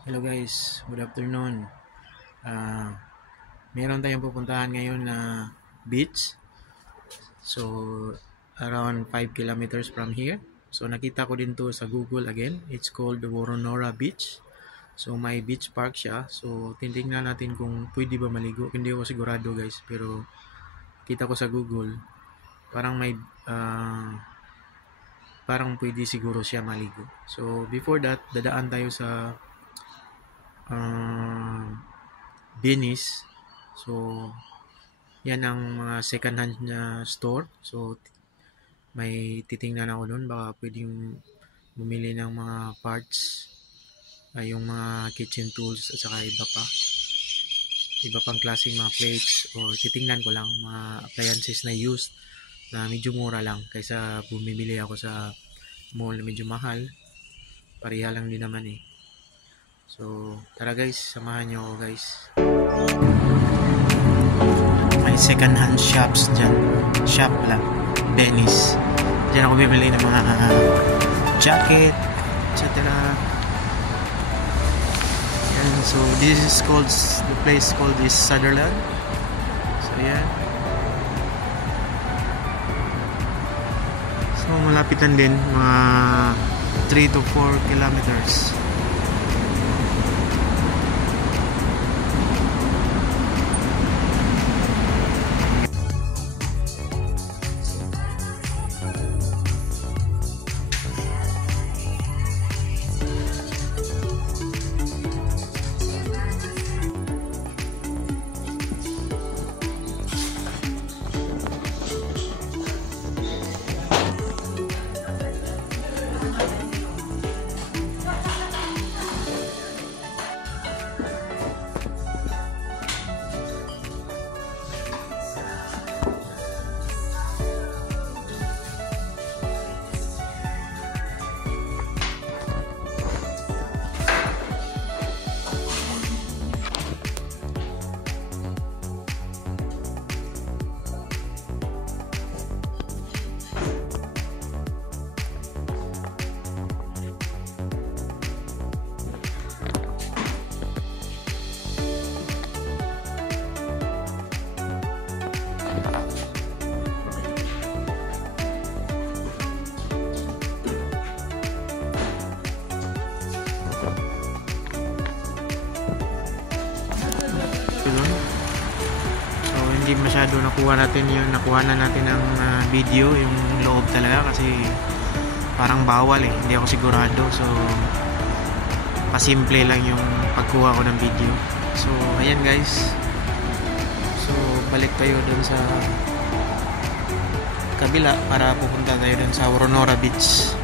Hello guys, good afternoon. Meron tayong pupuntahan ngayon na beach. So, around 5 kilometers from here. So, nakita ko din to sa Google again. It's called the Woronora Beach. So, may beach park siya. So, titingnan natin kung pwede ba maligo. Hindi ko sigurado guys, pero kita ko sa Google. Parang may parang pwede siguro siya maligo. So, before that, dadaan tayo sa Venice. So, yan ang mga second hand na store. So, may titingnan ako nun. Baka pwedeng bumili ng mga parts, yung mga kitchen tools at saka iba pang klaseng mga plates, or titingnan ko lang mga appliances na used na medyo mura lang kaysa bumibili ako sa mall na medyo mahal. Pareha lang din naman eh. So, tara guys, samahan nyo ako guys. May second hand shops dyan. Shop lang. Venice. Dyan ako bibili ng mga jacket, etc. And so, this is called, the place called is Sutherland. So, yan. So, malapitan din. Mga 3 to 4 kilometers. Hindi masyado nakuha na natin ng video, yung loob talaga, kasi parang bawal eh, hindi ako sigurado. So pasimple lang yung pagkuha ko ng video. So ayan guys, so balik tayo dun sa kabila para pupunta tayo dun sa Woronora Beach.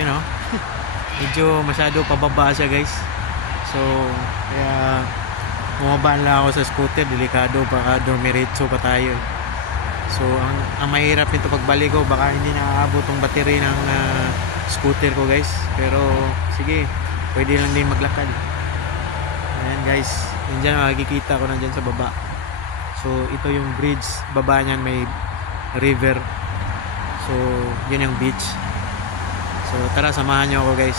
You know, medyo masyado pababa siya guys. So kaya bumabaan lang ako sa scooter, delikado, baka dumiretso pa tayo. So ang mahirap nito pagbalik ko, baka hindi naaabot ang battery ng scooter ko guys. Pero sige, pwede lang din maglakad. Ayan guys, nandiyan makikita ko nandiyan sa baba. So ito yung bridge, baba niyan may river. So yun yung beach. So tara, samahan nyo ako guys.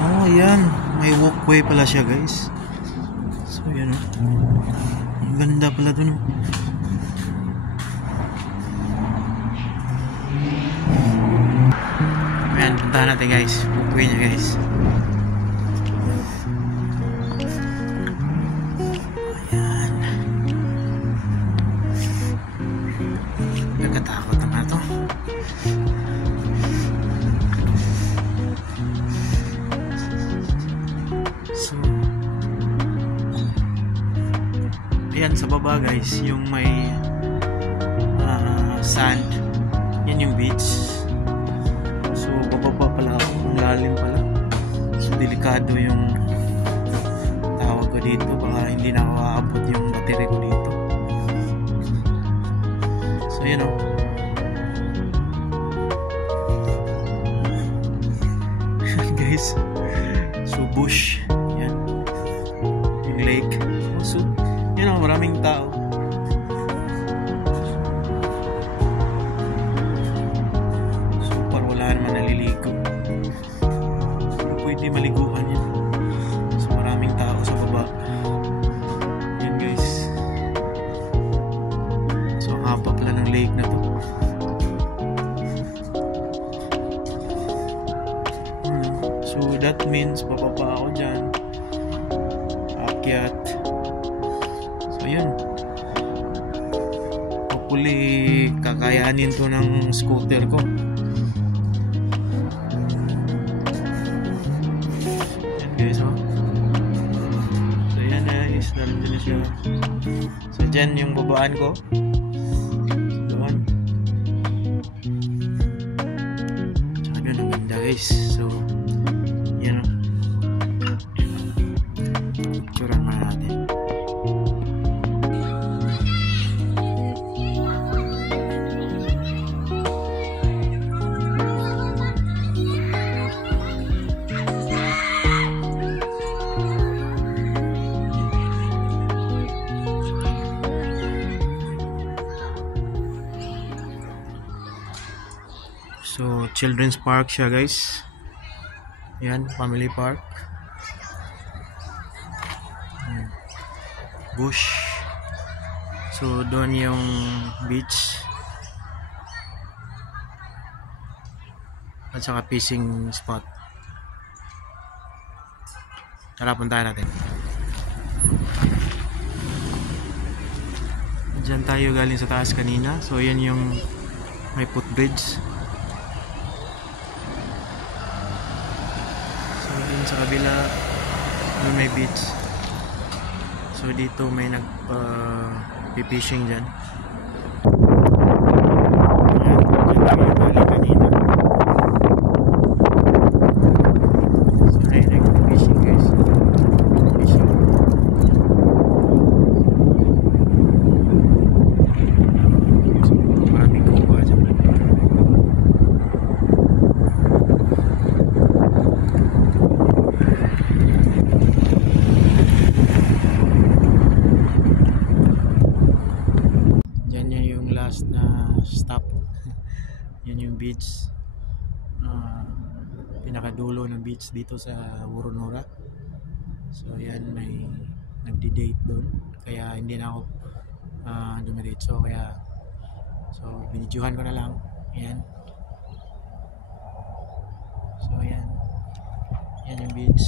Oh yan, may walkway pala siya guys. So yan oh, ang ganda pala dun oh. Ayan, puntahan natin guys, walkway niya guys. Ayan, nagkatakot naman ito. So yan sa baba guys, yung may sand, yan yung beach. So bababa pala ako, ang lalim pala, so delikado yung tawag ko dito, baka hindi na ako aabot yung battery ko dito. So yan o, guys, so bush yan, yung lake. So yan o, maraming tao. Maliguan yun. So maraming tao sa baba. Yun guys. So ang haba pala ng lake na to. So that means bababa ako dyan. Akyat. So yun. Hopefully kakayanin to ng scooter ko. Guys, oh. So yan guys, dalim din na siya. So dyan yung babaan ko. Doon. Tsaka doon ang ganda guys. So yan o. Picturean mo natin. So children's park siya guys. Yan, family park. Bush. So doon yung beach. At saka fishing spot. Tara, puntahan natin. Diyan tayo galing sa taas kanina. So yan yung may footbridge. Sa kabila may beach. So dito may nagpa-fishing dyan. So ay nagpa-fishing guys. Fishing. So maraming kuha dyan. Na stop. Yan yung beach, pinakadulo ng beach dito sa Woronora. So yan, may nagdi-date doon, kaya hindi na ako dumiretso, kaya so binidyohan ko na lang. Yan, so yan yung beach.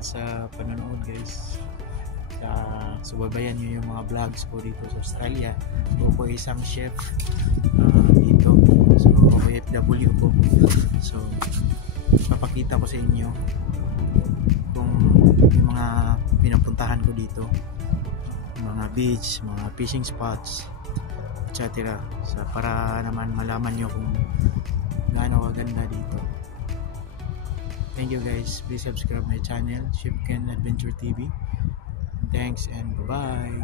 salamat sa panonood guys. Subaybayan nyo yung mga vlogs ko dito sa Australia. Ako isang chef dito. So OFW ko. So papakita ko sa inyo kung yung mga pinapuntahan ko dito, mga beach, mga fishing spots, etc. So para naman malaman nyo kung gaano kaganda dito. Thank you guys. Please subscribe my channel, Chef Ken Adventure TV. Thanks and bye-bye.